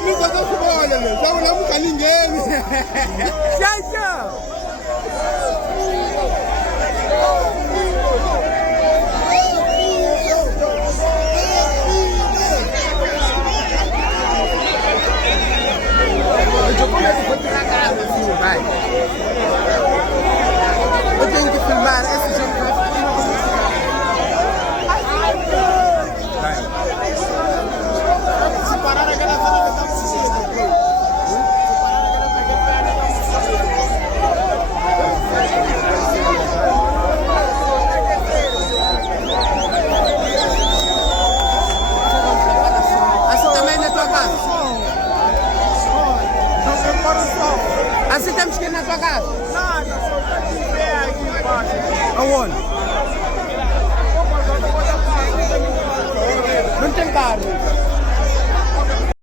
mimi sasa kubona le. Sasa na mkalingeni. Chacha. Vai. Eu tenho que filmar esse jogo. Vai. Se parar aquela zona que tá assistindo. Se parar aquela zona que tá assim também na tua casa? Assim temos que ir na tua casa? Nada, só aqui embaixo. Aonde?